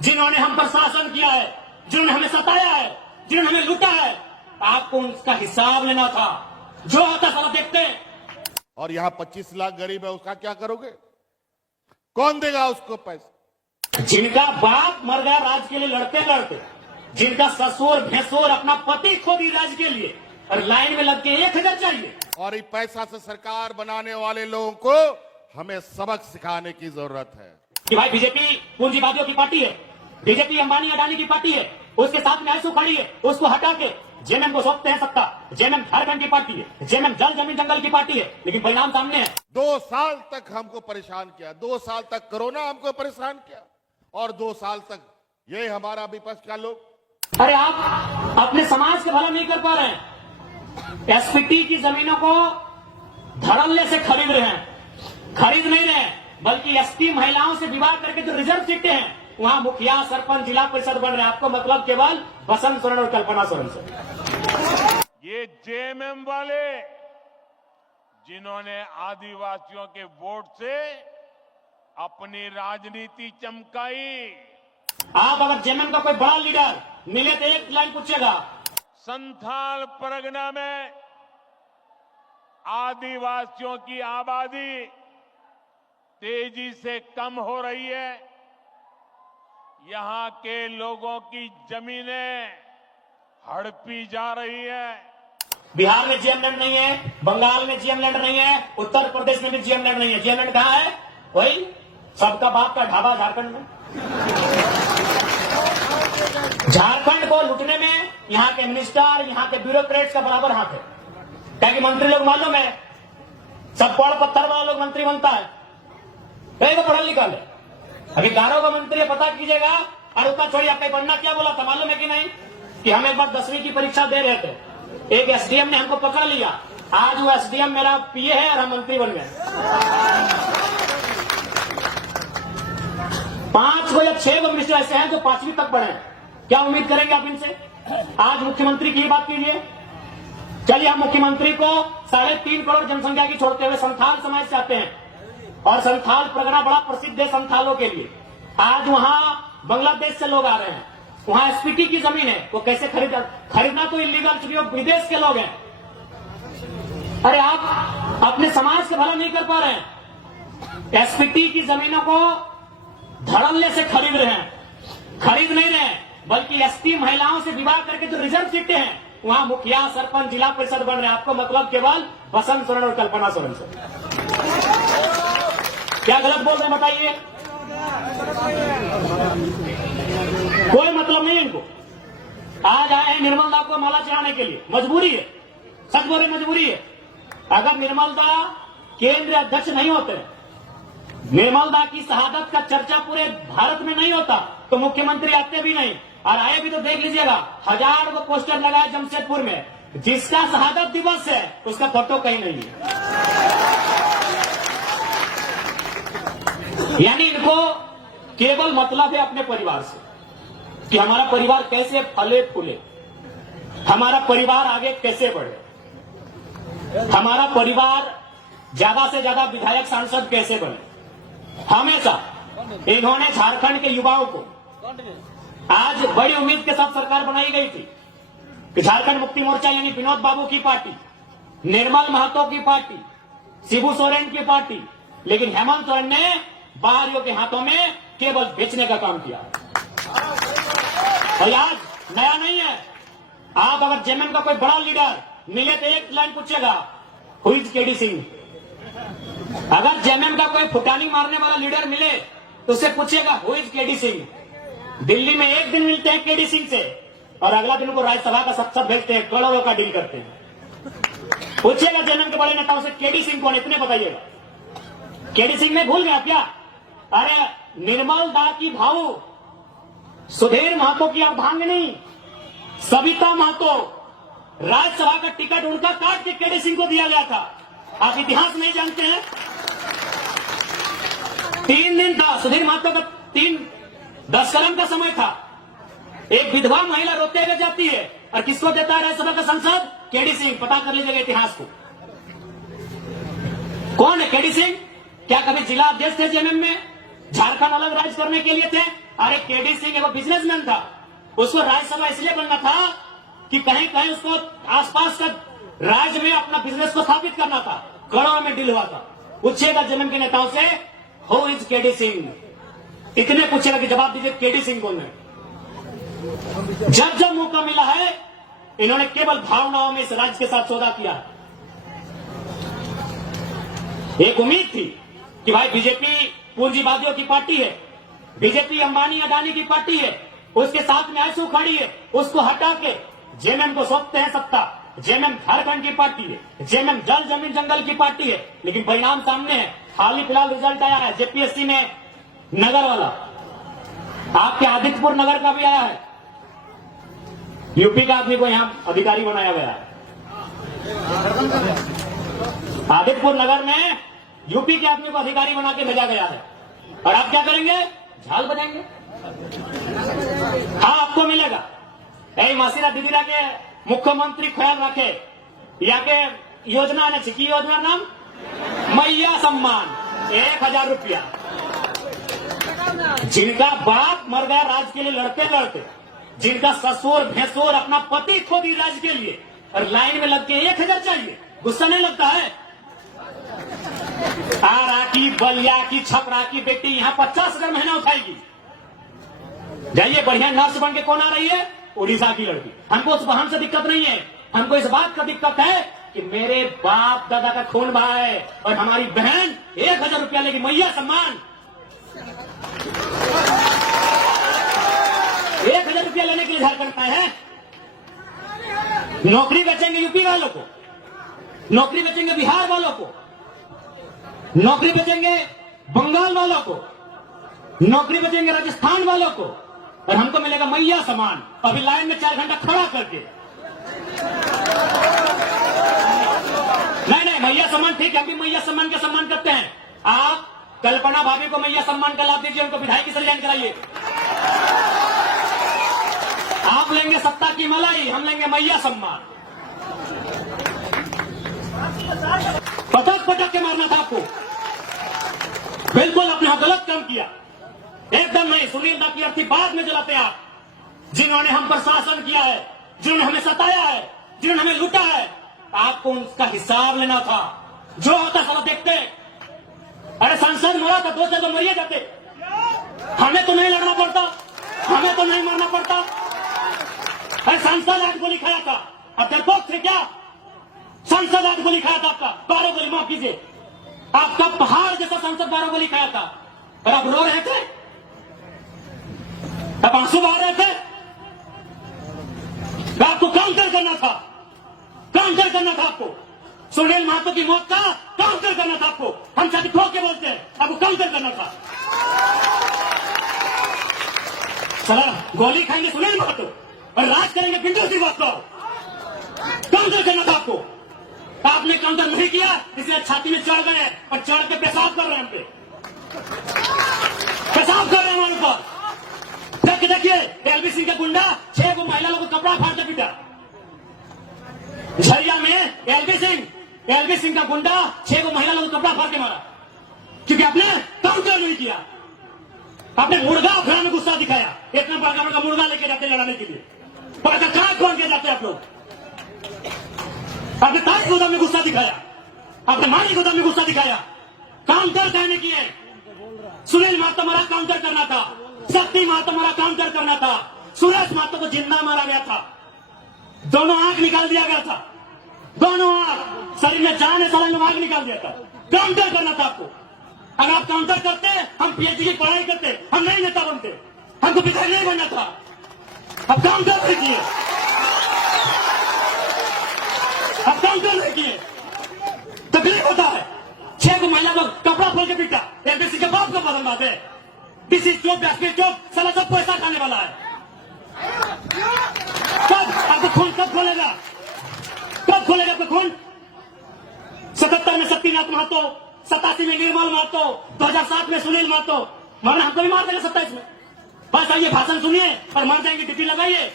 जिन्होंने हम पर शासन किया है, जिन्होंने हमें सताया है, जिन्होंने हमें लूटा है, आपको उनका हिसाब लेना था। जो आता सारा देखते हैं। और यहां 25 लाख गरीब है, उसका क्या करोगे? कौन देगा उसको पैसे? जिनका बाप मर गया राज के लिए लड़ते लड़ते, जिनका ससुर भैंसुर अपना पति खो दी राज के लिए, और लाइन में लग के 1000 चाहिए। और इस पैसा से सरकार बनाने वाले लोगों को हमें सबक सिखाने की जरूरत है कि भाई बीजेपी पूंजीवादियों की पार्टी है, बीजेपी अंबानी अडानी की पार्टी है, उसके साथ में आंसू खड़ी है, उसको हटा के जेएमएम को सौंपते हैं सत्ता। जेएमएम झारखंड की पार्टी है, जेएमएम जल जमीन जंगल की पार्टी है, लेकिन परिणाम सामने है। 2 साल तक हमको परेशान किया, 2 साल तक कोरोना हमको परेशान किया, और 2 साल तक ये हमारा विपक्ष का लोग। अरे आप अपने समाज का भला नहीं कर पा रहे हैं। एसपीटी की जमीनों को धड़ल्ले से खरीद रहे हैं, खरीद नहीं रहे हैं, बल्कि एसटी महिलाओं से विवाह करके जो रिजर्व सीटें हैं, वहां मुखिया सरपंच जिला परिषद बन रहे हैं। आपको मतलब केवल बसंत सोरेन और कल्पना सोरेन से। ये जेएमएम वाले जिन्होंने आदिवासियों के वोट से अपनी राजनीति चमकाई। आप अगर जेएमएम का कोई बड़ा लीडर मिले तो एक लाइन पूछेगा। संथाल परगना में आदिवासियों की आबादी तेजी से कम हो रही है। यहां के लोगों की जमीनें हड़पी जा रही है। बिहार में जीएम लैंड नहीं है, बंगाल में जीएम लैंड नहीं है, उत्तर प्रदेश में भी जीएम लैंड नहीं है। जीएम लैंड कहां है? वही सबका बाप का ढाबा झारखंड में। झारखंड को लूटने में यहाँ के मिनिस्टर, यहाँ के ब्यूरोक्रेट्स का बराबर हाथ है। क्या कि मंत्री लोग मालूम है, सब पढ़ पत्थर वाला लोग मंत्री बनता है, कहीं तो पढ़ल लिखल है। अभी गारों का मंत्री है, पता कीजिएगा। और उतना छोड़ी आपने बनना क्या बोला था मालूम है कि नहीं? कि हम एक बार 10वीं की परीक्षा दे रहे थे, एक एसडीएम ने हमको पकड़ लिया। आज वो एसडीएम मेरा पीए है और हम मंत्री बन गए। 5 को या 6 को मिनिस्टर ऐसे हैं जो 5वीं तक पढ़े। क्या उम्मीद करेंगे आप इनसे? आज मुख्यमंत्री की बात कीजिए। चलिए हम मुख्यमंत्री को 3.5 करोड़ जनसंख्या की छोड़ते हुए संथाल समाज से आते हैं, और संथाल परगना बड़ा प्रसिद्ध है संथालों के लिए। आज वहां बांग्लादेश से लोग आ रहे हैं, वहां एसपीटी की जमीन है, वो कैसे खरीदना तो इलीगल, चूंकि वो विदेश के लोग हैं। अरे आप अपने समाज का भला नहीं कर पा रहे हैं। एसपीटी की जमीनों को धड़ल्ले से खरीद रहे हैं, खरीद नहीं रहे हैं, बल्कि एसटी महिलाओं से विवाह करके जो रिजर्व सीटें हैं, वहां मुखिया सरपंच जिला परिषद बन रहे हैं। आपको मतलब केवल बसंत सोरेन और कल्पना सोरेन से। क्या गलत बोल रहे हैं बताइए? कोई मतलब नहीं है इनको। आज आए हैं निर्मल दा को माला चढ़ाने के लिए, मजबूरी है, सच बोले मजबूरी है। अगर निर्मल दा केंद्रीय अध्यक्ष नहीं होते, निर्मल दा की शहादत का चर्चा पूरे भारत में नहीं होता, तो मुख्यमंत्री आते भी नहीं। और आए भी तो देख लीजिएगा, 1000 को पोस्टर लगाया जमशेदपुर में, जिसका शहादत दिवस है उसका फोटो कहीं नहीं है। यानी इनको केवल मतलब है अपने परिवार से, कि हमारा परिवार कैसे फले फूले, हमारा परिवार आगे कैसे बढ़े, हमारा परिवार ज्यादा से ज्यादा विधायक सांसद कैसे बने। हमेशा इन्होंने झारखंड के युवाओं को, आज बड़ी उम्मीद के साथ सरकार बनाई गई थी कि झारखंड मुक्ति मोर्चा यानी विनोद बाबू की पार्टी, निर्मल महतो की पार्टी, शिबू सोरेन की पार्टी, लेकिन हेमंत सोरेन ने बाहरियों के हाथों में केवल बेचने का काम किया। और आज नया नहीं है। आप अगर जेएमएम का कोई बड़ा लीडर मिले तो एक लाइन पूछेगा, हु इज केडी सिंह। अगर जेएमएम का कोई फुटानी मारने वाला लीडर मिले तो उससे पूछेगा, who is KD Singh. Delhi में एक दिन मिलते हैं केडी सिंह से, और अगला दिन उनको राज्यसभा का सब भेजते हैं, करोड़ों का डील करते हैं। पूछिएगा जेएमएम के बड़े नेताओं से, केडी सिंह कौन, इतने बताइएगा। केडी सिंह में भूल गया क्या? अरे निर्मल दा की भाऊ सुधीर महतो की अर्धांगिनी सविता महतो, राज्यसभा का टिकट उनका काट के केडी सिंह को दिया गया था। आप इतिहास नहीं जानते हैं? 3 दिन था सुधीर महतो का, 10 कलम का समय था। एक विधवा महिला रोते हुए जाती है, और किसको देता है राज्यसभा का सांसद? केडी सिंह। पता कर लीजिएगा इतिहास को, कौन है केडी सिंह। क्या कभी जिला अध्यक्ष थे जेएमएम में? झारखंड अलग राज्य करने के लिए थे। अरे केडी सिंह एगो बिजनेसमैन था, उसको राज्यसभा इसलिए बनना था कि कहीं कहीं उसको आसपास का राज्य में अपना बिजनेस को स्थापित करना था। करोड़ों में डील हुआ था। पूछेगा जमीन के नेताओं से, हु इज केडी सिंह, इतने पूछेगा कि जवाब दीजिए केडी सिंह कौन है। जब जब मौका मिला है इन्होंने केवल भावनाओं में इस राज्य के साथ सौदा किया। एक उम्मीद थी कि भाई बीजेपी पूंजीवादियों की पार्टी है, बीजेपी अंबानी अडानी की पार्टी है, उसके साथ में आंसू खड़ी है, उसको हटा के जेएमएम को सौंपते हैं सत्ता। जेएमएम झारखंड की पार्टी है, जेएमएम जल जमीन जंगल की पार्टी है, लेकिन परिणाम सामने है। हाल ही फिलहाल रिजल्ट आया है जेपीएससी में, नगर वाला, आपके आदित्यपुर नगर का भी आया है। यूपी का आदमी को यहां अधिकारी बनाया गया है। आदित्यपुर नगर में यूपी के आदमी को अधिकारी बना के भेजा गया है। और आप क्या करेंगे? झाल बजाएंगे। हाँ, आपको मिलेगा। ऐ मासीरा दीदीरा के मुख्यमंत्री ख्याल रखे, या के योजना ने छिकी योजना नाम मैया सम्मान 1000 रुपया। जिनका बाप मर गया राज के लिए लड़ते लड़ते, जिनका ससुर भैंसुर अपना पति खो दी राज के लिए, और लाइन में लग के 1000 चाहिए, गुस्सा नहीं लगता है? आरा की, बलिया की, छपरा की बेटी यहाँ 50,000 महीना उठाएगी। जाइए, बढ़िया नर्स बन के कौन आ रही है? उड़ीसा की लड़की। हमको उस बहन से दिक्कत नहीं है, हमको इस बात का दिक्कत है कि मेरे बाप दादा का खून बहा है और हमारी बहन 1000 रुपया लेगी, मैया सम्मान। 1000 रुपया लेने के लिए झारखंड आए हैं। नौकरी बेचेंगे यूपी वालों को, नौकरी बेचेंगे बिहार वालों को, नौकरी बेचेंगे बंगाल वालों को, नौकरी बेचेंगे राजस्थान वालों को, और हमको मिलेगा मैया सम्मान। अभी लाइन में 4 घंटा खड़ा करके। नहीं, मैया सम्मान ठीक है, हम भी मैया सम्मान का सम्मान करते हैं। आप कल्पना भाभी को मैया सम्मान का लाभ दीजिए, उनको विधायक से ज्वाइन कराइए। आप लेंगे सत्ता की मलाई, हम लेंगे मैया सम्मान। पटक पटक के मारना था आपको। बिल्कुल आपने गलत काम किया, एकदम नहीं। सुनील दा की अर्थी बाद में जलाते आप, जिन्होंने हम पर शासन किया है, जिन्होंने हमें सताया है, जिन्होंने हमें लूटा है, आपको उसका हिसाब लेना था। जो होता सारा देखते। अरे सांसद मरा था, 2 जगह मरिए जाते, हमें तो नहीं लड़ना पड़ता, हमें तो नहीं मरना पड़ता। अरे सांसद 8 गोली खाया था, अब डरपोक थे क्या? सांसद 8 गोली खाया था, आपका 12 गोली, माफ कीजिए, आपका पहाड़ जैसा सांसद 12 गोली खाया था, और आप रो रहे थे, अब आंसू बहा रहे थे। आपको काउंटर करना था, काउंटर करना था आपको। सुनील महतो की मौत का काउंटर करना था आपको। हम सभी ठोक के बोलते हैं, आपको काउंटर करना था। चला गोली खाएंगे सुनील महतो और राज करेंगे पिंटू श्रीवास्तव। काउंटर करना था आपको, आपने काउंटर नहीं किया, इसलिए छाती में चढ़ गए और चढ़ के पेशाब कर रहे हैं, हम पे पेशाब कर रहे हैं हमारे ऊपर। देखिए एलबी सिंह का गुंडा 6 को महिला लोगों को कपड़ा फाड़ के पीटा। झरिया में एलबी सिंह का गुंडा 6 को महिला लोगों को कपड़ा फाड़ के मारा, क्योंकि आपने काउंटर नहीं किया। आपने मुर्गा अखड़ा में गुस्सा दिखाया, इतना बड़ा मुर्गा लेके जाते लड़ाने के लिए, बड़ा कहाँ खोल के जाते आप लोग। आपने ताज गोदाम में गुस्सा दिखाया, आपने माली गोदाम में गुस्सा दिखाया। काउंटर कहने की है। सुनील महतो हमारा काउंटर करना था, शक्ति महतो हमारा काउंटर करना था, सुरेश महतो को जिंदा मारा गया था, दोनों आंख निकाल दिया गया था, दोनों आंख, शरीर में जान है, सारा आंख निकाल दिया था। काउंटर करना था आपको। अगर आप काउंटर करते, हम पीएचडी की पढ़ाई करते, हम नहीं नेता बनते, हमको विधायक नहीं बनना था। अब काउंटर नहीं किए, अब काउंटर नहीं किए, तकलीफ होता है। 6 को महिला को कपड़ा खोल के पीटा, एलबीसी के बाप को बदल बात है। डीसी चौक, व्यासपीठ चौक, साला सब पैसा खाने वाला है। कब आपको खून कब खोलेगा, कब खोलेगा आपका खून? 77 में शक्तिनाथ महतो, 87 में निर्मल महतो, 2007 में सुनील महतो, मरना हमको भी मार देगा 27 में। बस आइए भाषण सुनिए और मर जाएंगे, ड्यूटी लगाइए।